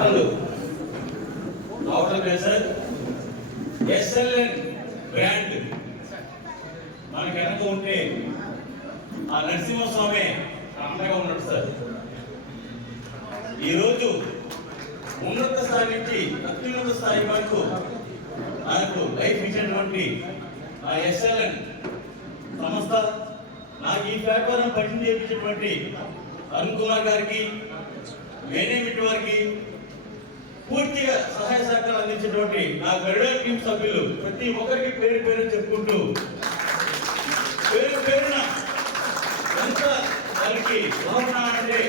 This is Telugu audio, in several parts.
మాటలు రావడం లేదు సార్. ఎస్ఎల్ఎన్ బ్రాండ్ మనకి వెనక ఉంటే ఆ నరసింహస్వామి అండగా ఉన్నాడు సార్. ఈరోజు ఉన్నత స్థాయి నుంచి అత్యున్నత స్థాయి వరకు నాకు లైఫ్ ఇచ్చినటువంటి ఆ ఎస్ఎల్ఎన్ సంస్థ, నాకు ఈ వ్యాపారం పరిచయం చేయించినటువంటి అరుణ్ కుమార్ గారికి, మేనేజ్మెంట్ వారికి, పూర్తిగా సహాయ సహకారాలు అందించినటువంటి నా గరుడ టీం సభ్యులు ప్రతి ఒక్కరికి పేరు పేరు చెప్పుకుంటూ పేరు పేరున ఎంత వారికి అంటే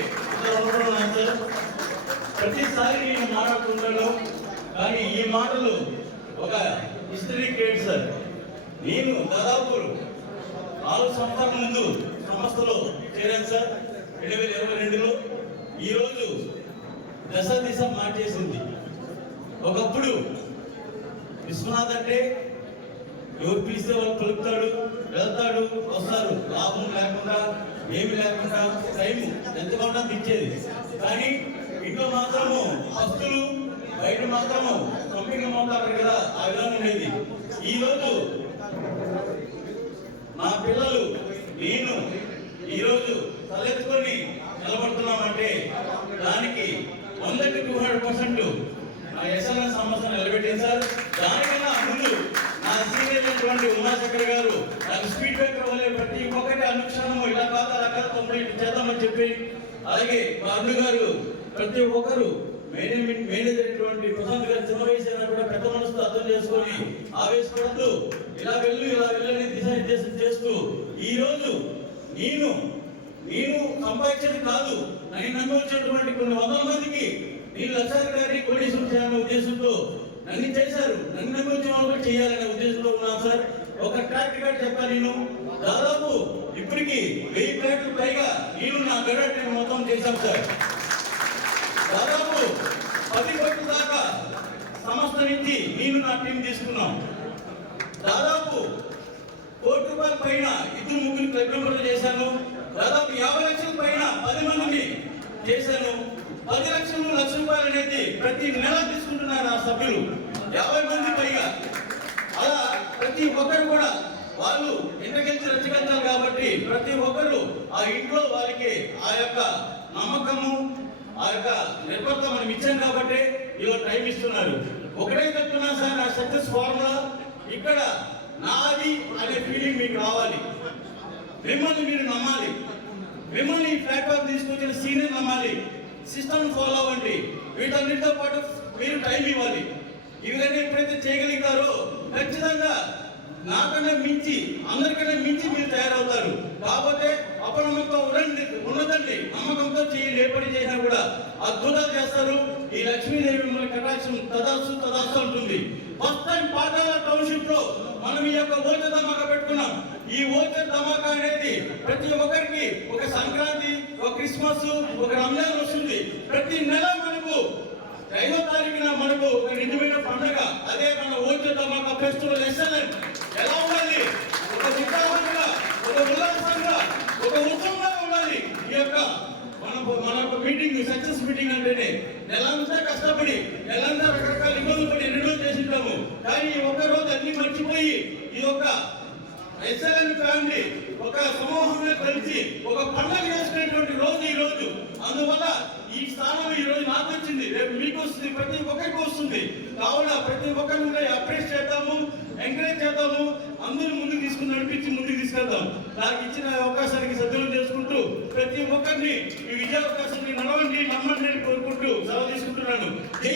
ప్రతిసారి నేను మాట్లాడుతుంటాను. కానీ ఈ మాటలు ఒక హిస్టరీ క్రియేట్ సార్. నేను దాదాపు 4 సంవత్సరాల ముందు సంస్థలో చేరాను సార్ 2022లో. ఈరోజు దశ దిశ మార్చేసింది. ఒకప్పుడు విశ్వనాథ్ అంటే ఎవరు పిలిస్తే వాళ్ళు పలుకుతాడు, వెళ్తాడు, వస్తారు, లాభం లేకుండా ఏమి లేకుండా టైం ఎంత కూడా ఇచ్చేది. కానీ ఇంట్లో మాత్రము వస్తువులు, బయట మాత్రము కంపెనీ మాట్లాడారు కదా, ఆ విధానం ఉండేది. ఈరోజు మా పిల్లలు నేను ఈరోజు తలెత్తుకొని నిలబడుతున్నామంటే దానికి 100% నా ఎస్ఎల్ఎన్ సంస్థను నిలబెట్టింది సార్. దానికన్నా ముందు నా సీనియర్ అయినటువంటి ఉమాశంకర్ గారు నాకు స్పీడ్ బ్రేకర్ వల్లే ప్రతి ఒక్కటి అనుక్షణము ఇలా కాదు అలా కాదు కంప్లీట్ చేద్దామని చెప్పి, అలాగే మా అల్లు గారు ప్రతి ఒక్కరు మేనేజర్ అయినటువంటి ప్రశాంత్ గారు చిన్న వయసు అయినా కూడా పెద్ద మనసుతో అర్థం చేసుకొని ఆవేశపడుతూ ఇలా వెళ్ళని దిశానిర్దేశం చేస్తూ ఈరోజు నేను సంపాదించేది కాదు, నేను నమ్మి వచ్చినటువంటి కొన్ని వందల మందికి నేను లక్షాధికారి కోటీశ్వరం చేయాలనే ఉద్దేశంతో నన్ను చేశారు. నన్ను నమ్మి వచ్చిన వాళ్ళు కూడా చేయాలనే ఉద్దేశంతో ఉన్నాను సార్. ఒక ట్రాక్ రికార్డ్ చెప్పాను. నేను దాదాపు ఇప్పటికి 1000 ట్రాక్లు పైగా నేను నా గడ్డ మొత్తం చేశాను సార్. దాదాపు 10 కోట్ల దాకా సంస్థ నుంచి నేను నా టీం తీసుకున్నాం. దాదాపు ₹1 కోటి పైన 2-3 క్లబ్ మెంబర్లు చేశాను. దాదాపు 50 లక్షల పైన 10 మందిని చేశాను. 10 లక్షలు ₹1,00,000 అనేది ప్రతి నెల తీసుకుంటున్నారు ఆ సభ్యులు 50 మంది పైగా. అలా ప్రతి ఒక్కరు కూడా వాళ్ళు ఎంతకెళ్ళి రచ్చగలుగుతారు కాబట్టి ప్రతి ఒక్కరు ఆ ఇంట్లో వాళ్ళకి ఆ యొక్క నమ్మకము, ఆ యొక్క నిర్భరత మనం ఇచ్చాం కాబట్టి ఇలా టైం ఇస్తున్నారు. ఒకటే చెప్తున్నా సార్, నా సక్సెస్ ఫార్ములా ఇక్కడ నాది అనే ఫీలింగ్ మీకు రావాలి. మిమ్మల్ని మీరు నమ్మాలి, మిమ్మల్ని ఈ ప్లాట్ఫామ్ తీసుకొచ్చిన సీనియర్ నమ్మాలి, సిస్టమ్ ఫాలో అవ్వండి. వీటన్నిటితో పాటు మీరు టైం ఇవ్వాలి. ఇవన్నీ ఎప్పుడైతే చేయగలుగుతారో ఖచ్చితంగా నాకన్నా మించి, అందరికన్నా మించి మీరు తయారవుతారు. కాకపోతే అపనమ్మకం ఉన్నదండి, నమ్మకంతో చేయండి. ఏ పని చేసినా కూడా అద్భుతాలు చేస్తారు. ఈ లక్ష్మీదేవి మిమ్మల్ని కటాక్షం తదాస్తు ఉంటుంది. ఫస్ట్ టైం పాఠాల టౌన్షిప్ లో మనం ఈ యొక్క ఓచ ధమాకా పెట్టుకున్నాం. ఈ ఓచ ధమాకా అనేది ప్రతి ఒక్కరికి ఒక సంక్రాంతి, ఒక క్రిస్మస్, ఒక రంజాన్ వస్తుంది. ప్రతి నెల మనకు 5వ తారీఖున మనకు ఒక నిజమైన పండుగ. అదే మన ఓచ ధమాకా ఫెస్టివల్. ఎస్ఎల్ఎన్ ఎలా ఉండాలి? ఒక ఉత్సాహంగా, ఒక ఉల్లాసంగా, ఒక ఉత్సవంగా ఉండాలి. ఈ యొక్క మన మీటింగ్, సక్సెస్ మీటింగ్ అంటేనే నెలంతా కష్టపడి, నెలంతా రకరకాల ఇబ్బందులు పడి 2 రోజులు చేసింటాము. కానీ ఒక్క రోజు అన్ని మర్చిపోయి ఈ యొక్క ఎస్ఎల్ఎన్ ఫ్యామిలీ ఒక సమూహంగా కలిసి ఒక పండుగ చేసుకునేటువంటి రోజు ఈ రోజు. అందువల్ల ఈ స్థానం ఈ రోజు నాకు వచ్చింది, రేపు మీకు వస్తుంది, ప్రతి ఒక్కరికి వస్తుంది. కావున ప్రతి ఒక్కరిని అప్రిషియేట్ చేద్దాము, ఎంకరేజ్ చేద్దాము, అందరూ ముందుకు తీసుకుని నడిపించి ముందుకు తీసుకెళ్దాం. నాకు ఇచ్చిన అవకాశానికి సద్వినియోగం చేసుకుంటూ ప్రతి ఒక్కరిని ఈ విజయావకాశాన్ని నడవండి, నమ్మండి అని కోరుకుంటూ సెలవు తీసుకుంటున్నాను. జై